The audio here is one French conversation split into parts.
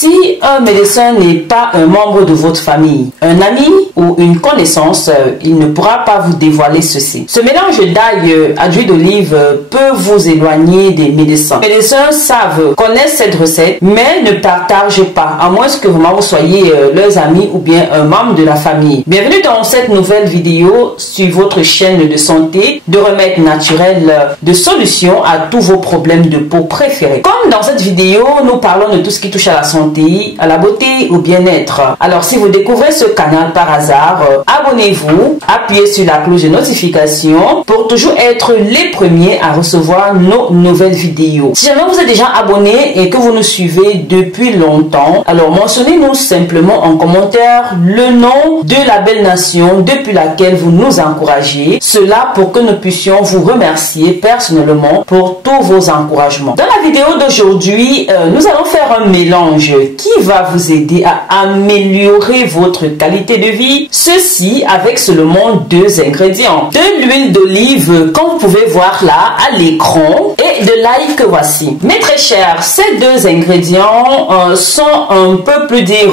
Si un médecin n'est pas un membre de votre famille, un ami ou une connaissance, il ne pourra pas vous dévoiler ceci. Ce mélange d'ail à d'huile d'olive peut vous éloigner des médecins. Les médecins connaissent cette recette, mais ne partagez pas, à moins que vous soyez leurs amis ou bien un membre de la famille. Bienvenue dans cette nouvelle vidéo sur votre chaîne de santé, de remèdes naturels, de solutions à tous vos problèmes de peau préférés. Comme dans cette vidéo, nous parlons de tout ce qui touche à la santé, à la beauté, au bien-être. Alors si vous découvrez ce canal par hasard, abonnez-vous, appuyez sur la cloche de notification pour toujours être les premiers à recevoir nos nouvelles vidéos. Si jamais vous êtes déjà abonné et que vous nous suivez depuis longtemps, alors mentionnez-nous simplement en commentaire le nom de la belle nation depuis laquelle vous nous encouragez. Cela pour que nous puissions vous remercier personnellement pour tous vos encouragements. Dans la vidéo d'aujourd'hui, nous allons faire un mélange qui va vous aider à améliorer votre qualité de vie. Ceci avec seulement 2 ingrédients. De l'huile d'olive, comme vous pouvez voir là à l'écran, et de l'ail que voici. Mais très cher, ces 2 ingrédients sont un peu plus dire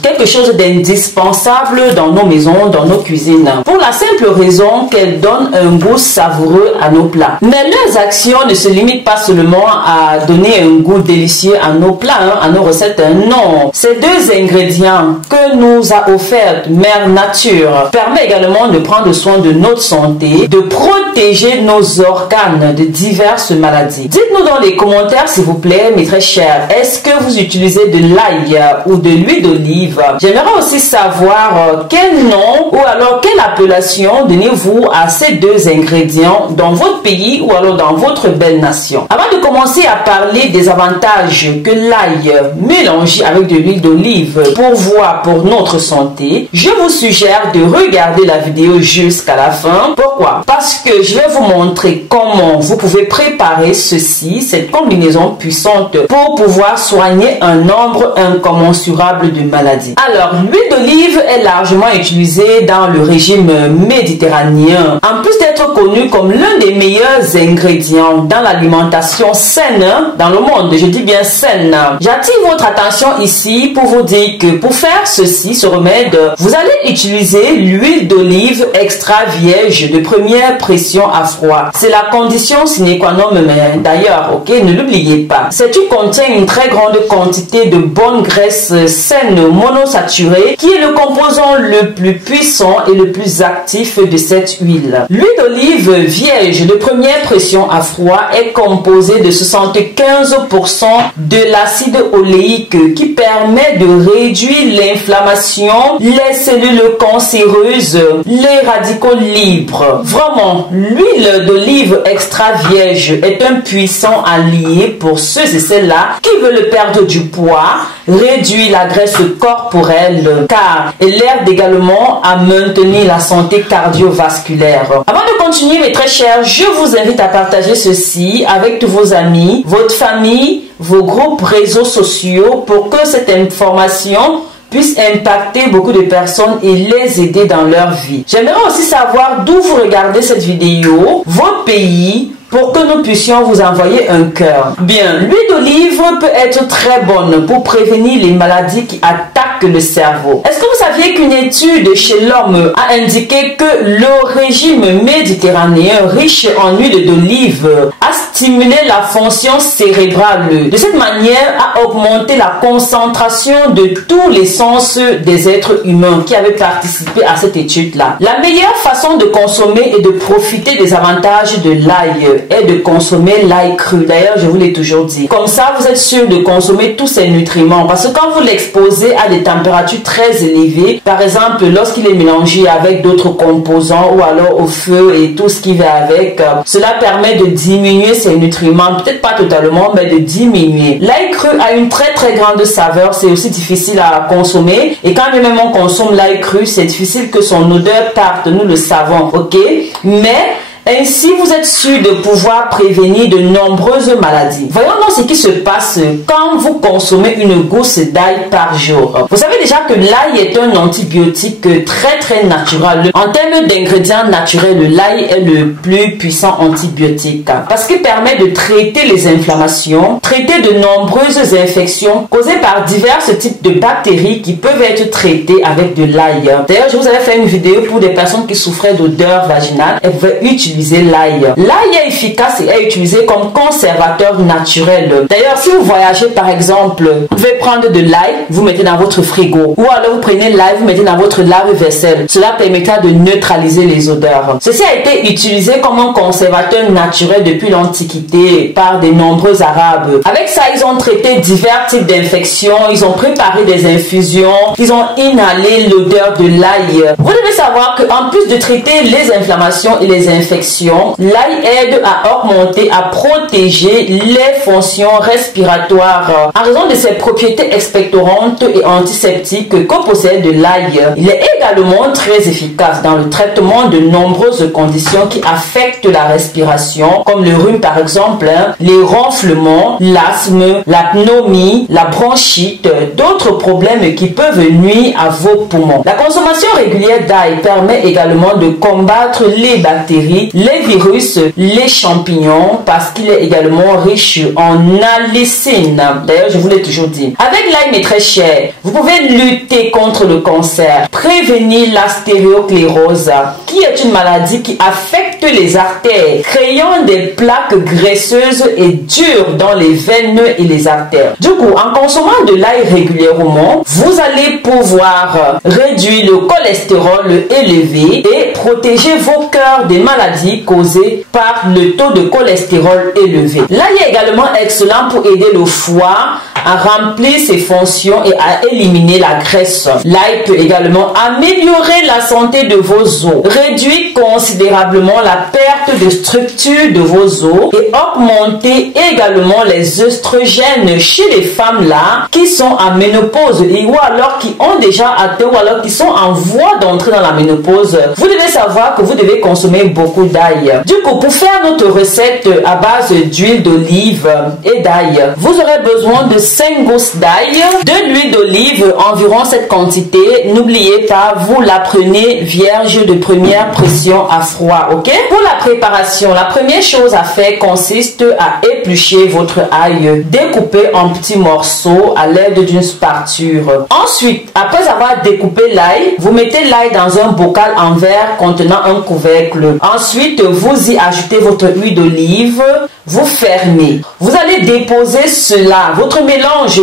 quelque chose d'indispensable dans nos maisons, dans nos cuisines. Pour la simple raison qu'elles donnent un goût savoureux à nos plats. Mais leurs actions ne se limitent pas seulement à donner un goût délicieux à nos plats, à nos recettes. Non, ces 2 ingrédients que nous a offert Mère Nature permettent également de prendre soin de notre santé, de protéger nos organes de diverses maladies. Dites-nous dans les commentaires s'il vous plaît, mes très chers, est-ce que vous utilisez de l'ail ou de l'huile d'olive? J'aimerais aussi savoir quel nom ou alors quelle appellation donnez-vous à ces 2 ingrédients dans votre pays ou alors dans votre belle nation. Avant de commencer à parler des avantages que l'ail mélangé avec de l'huile d'olive pourvoit pour notre santé, je vous suggère de regarder la vidéo jusqu'à la fin. Pourquoi? Parce que je vais vous montrer comment vous pouvez préparer ceci, cette combinaison puissante pour pouvoir soigner un nombre incommensurable de maladies. Alors, l'huile d'olive est largement utilisée dans le régime méditerranéen. En plus d'être connue comme l'un des meilleurs ingrédients dans l'alimentation saine dans le monde, je dis bien saine, j'attire votre attention ici pour vous dire que pour faire ceci, ce remède, vous allez utiliser l'huile d'olive extra vierge de première pression à froid. C'est la condition sine qua non, mais d'ailleurs, ok, ne l'oubliez pas. Ceci contient une très grande quantité de bonne graisse saine monosaturée qui est le composant le plus puissant et le plus actif de cette huile. L'huile d'olive vierge de première pression à froid est composée de 75% de l'acide oléique qui permet de réduire l'inflammation, les cellules cancéreuses, les radicaux libres. Vraiment, l'huile d'olive extra vierge est un puissant allié pour ceux et celles-là qui veulent perdre du poids, réduire la graisse corporelle, car elle aide également à maintenir la santé cardiovasculaire. Avant de continuer, mes très chers, je vous invite à partager ceci avec tous vos amis, votre famille, vos groupes réseaux sociaux pour que cette information puisse impacter beaucoup de personnes et les aider dans leur vie. J'aimerais aussi savoir d'où vous regardez cette vidéo, votre pays, pour que nous puissions vous envoyer un cœur. Bien, l'huile d'olive peut être très bonne pour prévenir les maladies qui attaquent le cerveau. Est-ce que vous saviez qu'une étude chez l'homme a indiqué que le régime méditerranéen riche en huile d'olive a stimulé la fonction cérébrale, de cette manière a augmenté la concentration de tous les sens des êtres humains qui avaient participé à cette étude-là. La meilleure façon de consommer et de profiter des avantages de l'ail est de consommer l'ail cru. D'ailleurs, je vous l'ai toujours dit. Comme ça, vous êtes sûr de consommer tous ces nutriments. Parce que quand vous l'exposez à des températures très élevées, par exemple, lorsqu'il est mélangé avec d'autres composants ou alors au feu et tout ce qui va avec, cela permet de diminuer ces nutriments. Peut-être pas totalement, mais de diminuer. L'ail cru a une très grande saveur. C'est aussi difficile à consommer. Et quand même on consomme l'ail cru, c'est difficile que son odeur parte. Nous le savons, ok? Mais Ainsi, vous êtes sûr de pouvoir prévenir de nombreuses maladies. Voyons donc ce qui se passe quand vous consommez une gousse d'ail par jour. Vous savez déjà que l'ail est un antibiotique très naturel. En termes d'ingrédients naturels, l'ail est le plus puissant antibiotique parce qu'il permet de traiter les inflammations, traiter de nombreuses infections causées par divers types de bactéries qui peuvent être traitées avec de l'ail. D'ailleurs, je vous avais fait une vidéo pour des personnes qui souffraient d'odeur vaginale. Elles pouvaient utiliser l'ail. L'ail est efficace et est utilisé comme conservateur naturel. D'ailleurs, si vous voyagez par exemple, vous pouvez prendre de l'ail, vous mettez dans votre frigo. Ou alors vous prenez l'ail, vous mettez dans votre lave-vaisselle. Cela permettra de neutraliser les odeurs. Ceci a été utilisé comme un conservateur naturel depuis l'Antiquité par de nombreux Arabes. Avec ça, ils ont traité divers types d'infections, ils ont préparé des infusions, ils ont inhalé l'odeur de l'ail. Vous devez savoir qu'en plus de traiter les inflammations et les infections, l'ail aide à augmenter, à protéger les fonctions respiratoires. En raison de ses propriétés expectorantes et antiseptiques que possède l'ail, il est également très efficace dans le traitement de nombreuses conditions qui affectent la respiration, comme le rhume par exemple, les ronflements, l'asthme, la pneumonie, la bronchite, d'autres problèmes qui peuvent nuire à vos poumons. La consommation régulière d'ail permet également de combattre les bactéries, les virus, les champignons, parce qu'il est également riche en allicine. D'ailleurs, je vous l'ai toujours dit. Avec l'ail, mais très cher, vous pouvez lutter contre le cancer, prévenir la stéréoclérose, qui est une maladie qui affecte les artères, créant des plaques graisseuses et dures dans les veines et les artères. Du coup, en consommant de l'ail régulièrement, vous allez pouvoir réduire le cholestérol élevé et protéger vos cœurs des maladies causées par le taux de cholestérol élevé. L'ail est également excellent pour aider le foie à remplir ses fonctions et à éliminer la graisse. L'ail peut également améliorer la santé de vos os, réduire considérablement la perte de structure de vos os et augmenter également les œstrogènes chez les femmes là qui sont en ménopause ou alors qui ont déjà atteint ou alors qui sont en voie d'entrer dans la ménopause. Vous devez savoir que vous devez consommer beaucoup d'ail. Du coup, pour faire notre recette à base d'huile d'olive et d'ail, vous aurez besoin de 5 gousses d'ail, de l'huile d'olive, environ cette quantité. N'oubliez pas, vous la prenez vierge de première pression à froid, ok? Pour la préparation, la première chose à faire consiste à éplucher votre ail, découpé en petits morceaux à l'aide d'une spatule. Ensuite, après avoir découpé l'ail, vous mettez l'ail dans un bocal en verre contenant un couvercle. Ensuite, vous y ajoutez votre huile d'olive, vous fermez. Vous allez déposer cela, votre mélange,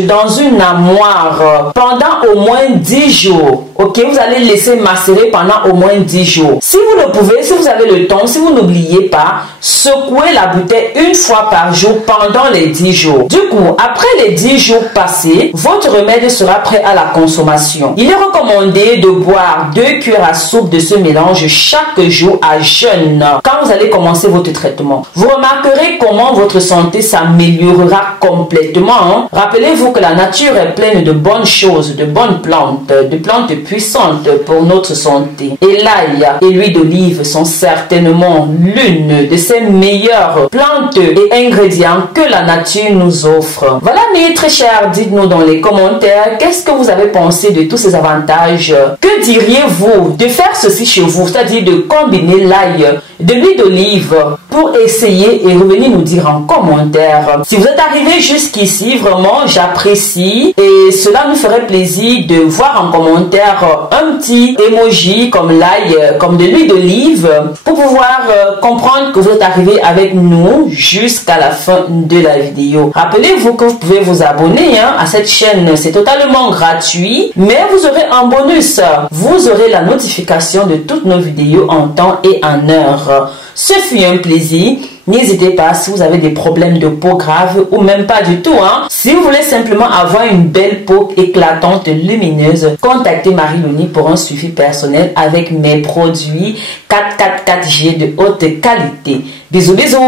dans une armoire pendant au moins 10 jours. Ok, vous allez laisser macérer pendant au moins 10 jours. Si vous le pouvez, si vous avez le temps, si vous n'oubliez pas, secouez la bouteille une fois par jour pendant les 10 jours. Du coup, après les 10 jours passés, votre remède sera prêt à la consommation. Il est recommandé de boire 2 cuillères à soupe de ce mélange chaque jour à jeûne quand vous allez commencer votre traitement. Vous remarquerez comment votre santé s'améliorera complètement. Rappelez-vous que la nature est pleine de bonnes choses, de bonnes plantes, de plantes puissantes pour notre santé. Et l'ail et l'huile d'olive sont certainement l'une de ces meilleures plantes et ingrédients que la nature nous offre. Voilà mes très chers, dites-nous dans les commentaires qu'est-ce que vous avez pensé de tous ces avantages. Que diriez-vous de faire ceci chez vous, c'est-à-dire de combiner l'ail, de l'huile d'olive pour essayer et revenir nous dire en commentaire. Si vous êtes arrivé jusqu'ici, vraiment j'apprécie et cela nous ferait plaisir de voir en commentaire un petit emoji comme l'ail, comme de l'huile d'olive pour pouvoir comprendre que vous êtes arrivé avec nous jusqu'à la fin de la vidéo. Rappelez-vous que vous pouvez vous abonner à cette chaîne, c'est totalement gratuit, mais vous aurez un bonus. Vous aurez la notification de toutes nos vidéos en temps et en heure. Ce fut un plaisir. N'hésitez pas si vous avez des problèmes de peau grave ou même pas du tout. Si vous voulez simplement avoir une belle peau éclatante, lumineuse, contactez Marie-Loni pour un suivi personnel avec mes produits 444G de haute qualité. Bisous, bisous!